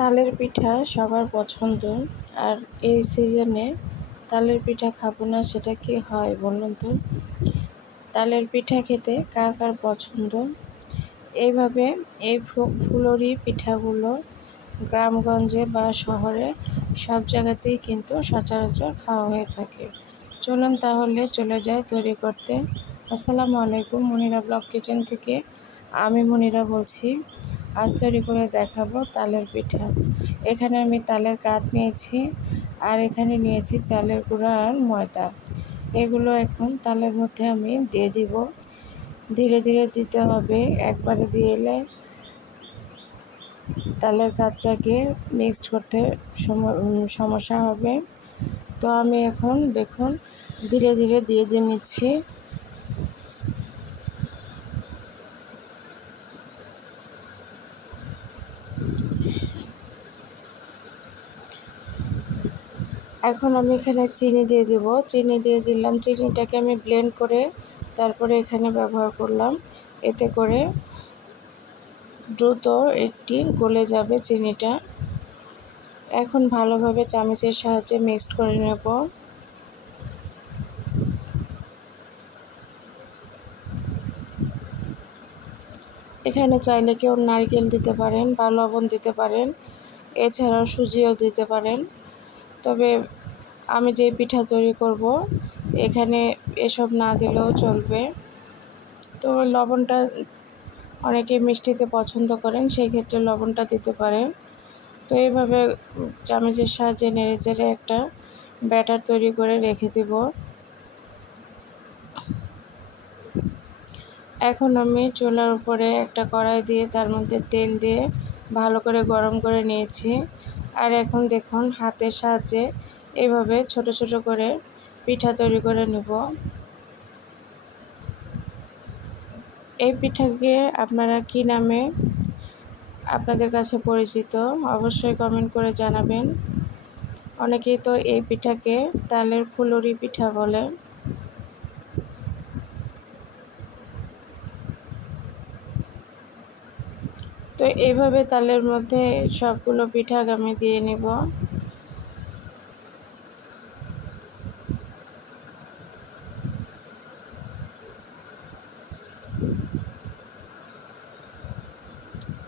তালের পিঠা সবার পছন্দ। আর এই সিজনে তালের পিঠা খাবো না সেটা কি হয় বলুন তো? তালের পিঠা খেতে কার কার পছন্দ? এইভাবে এই ফুলুরি পিঠাগুলো গ্রামগঞ্জে বা শহরে সব জায়গাতেই কিন্তু সচরাচর খাওয়া হয়ে থাকে। চলুন তাহলে চলে যাই তৈরি করতে। আসসালামু আলাইকুম, মনিরা ব্লগ কিচেন থেকে আমি মনিরা বলছি। আজ তৈরি করে দেখাবো তালের পিঠা। এখানে আমি তালের কাঠ নিয়েছি আর এখানে নিয়েছি চালের গুঁড়া আর ময়দা। এগুলো এখন তালের মধ্যে আমি দিয়ে দিব। ধীরে ধীরে দিতে হবে, একবারে দিলে তালের কাঠটাকে মিক্সড করতে সমস্যা হবে। তো আমি এখন দেখুন ধীরে ধীরে দিয়ে নিচ্ছি। এখন আমি এখানে চিনি দিয়ে দেব। চিনি দিয়ে দিলাম, চিনিটাকে আমি ব্লেন্ড করে তারপরে এখানে ব্যবহার করলাম। এতে করে দ্রুত এটি গলে যাবে চিনিটা। এখন ভালোভাবে চামচের সাহায্যে মিক্সড করে নেব। এখানে চাইলে কেউ নারকেল দিতে পারেন বা লবণ দিতে পারেন, এছাড়াও সুজিও দিতে পারেন। তবে আমি যে পিঠা তৈরি করব এখানে এসব না দিলেও চলবে। তো লবণটা অনেকে মিষ্টিতে পছন্দ করেন, সেই ক্ষেত্রে লবণটা দিতে পারেন। তো এইভাবে চামচের সাহায্যে নেড়ে চেড়ে একটা ব্যাটার তৈরি করে রেখে দেব। এখন আমি চুলার উপরে একটা কড়াই দিয়ে তার মধ্যে তেল দিয়ে ভালো করে গরম করে নিয়েছি। আর এখন দেখুন হাতের সাহায্যে এইভাবে ছোট ছোট করে পিঠা তৈরি করে নেব। এই পিঠাকে আপনারা কি নামে আপনাদের কাছে পরিচিত অবশ্যই কমেন্ট করে জানাবেন। অনেকেই তো এই পিঠাকে তালের ফুলুরি পিঠা বলে। তো এইভাবে তালের মধ্যে সবগুলো পিঠা আমি দিয়ে নিব।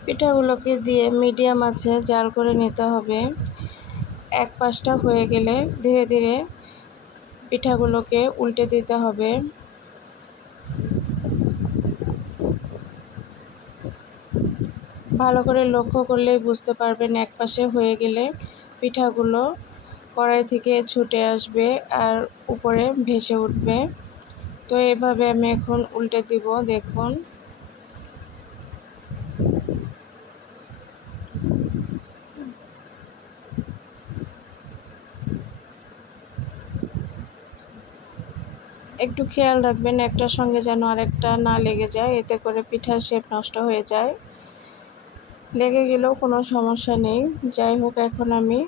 পিঠাগুলোকে দিয়ে মিডিয়াম আঁচে জাল করে নিতে হবে। এক পাশটা হয়ে গেলে ধীরে ধীরে পিঠাগুলোকে উল্টে দিতে হবে। ভালো করে লক্ষ্য করলেই বুঝতে পারবেন এক পাশে হয়ে গেলে পিঠাগুলো কড়াই থেকে ছুটে আসবে আর উপরে ভেসে উঠবে। তো এভাবে আমি এখন উল্টে দিব। দেখুন একটু খেয়াল রাখবেন একটার সঙ্গে যেন আরেকটা না লেগে যায়, এতে করে পিঠার শেপ নষ্ট হয়ে যায়। লেগে গেলেও কোনো সমস্যা নেই। যাই হোক, এখন আমি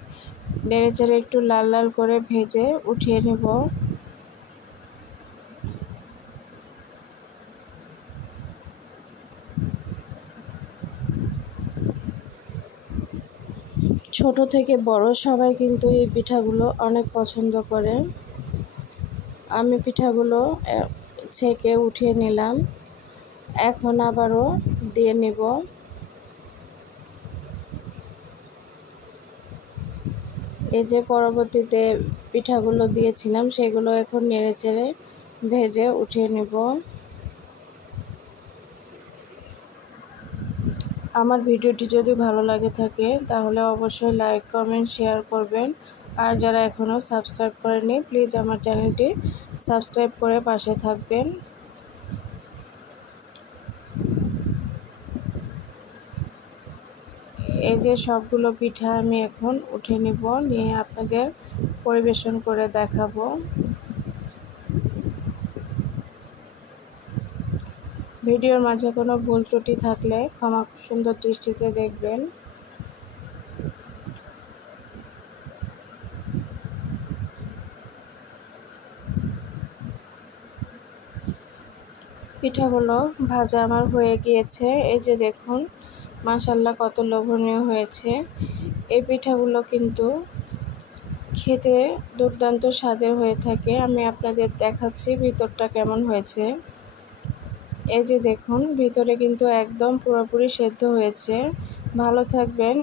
নেড়ে চেড়ে একটু লাল লাল করে ভেজে উঠিয়ে নেব। ছোট থেকে বড় সবাই কিন্তু এই পিঠাগুলো অনেক পছন্দ করে। আমি পিঠাগুলো ছেঁকে উঠিয়ে নিলাম, এখন আবারও দিয়ে নেব। এই যে পরবর্তীতে পিঠাগুলো দিয়েছিলাম সেগুলো এখন নেড়ে চেড়ে ভেজে উঠিয়ে নেব। আমার ভিডিওটি যদি ভালো লাগে থাকে তাহলে অবশ্যই লাইক কমেন্ট শেয়ার করবেন। আর যারা এখনও সাবস্ক্রাইব করেনি প্লিজ আমার চ্যানেলটি সাবস্ক্রাইব করে পাশে থাকবেন। এই যে সবগুলো পিঠা আমি এখন উঠে নিব, নিয়ে আপনাদের পরিবেশন করে দেখাবো। ভিডিওর মাঝে কোনো ভুল ত্রুটি থাকলে ক্ষমা সুন্দর দৃষ্টিতে দেখবেন। পিঠাগুলো ভাজা আমার হয়ে গিয়েছে। এই যে দেখুন মাশাআল্লাহ কত লোভনীয় হয়েছে। এই পিঠাগুলো কিন্তু খেতে দুর্দান্ত স্বাদের হয়ে থাকে। আমি আপনাদের দেখাচ্ছি ভিতরটা কেমন হয়েছে। এই যে দেখুন, ভিতরে কিন্তু একদম পুরোপুরি সেদ্ধ হয়েছে। ভালো থাকবেন।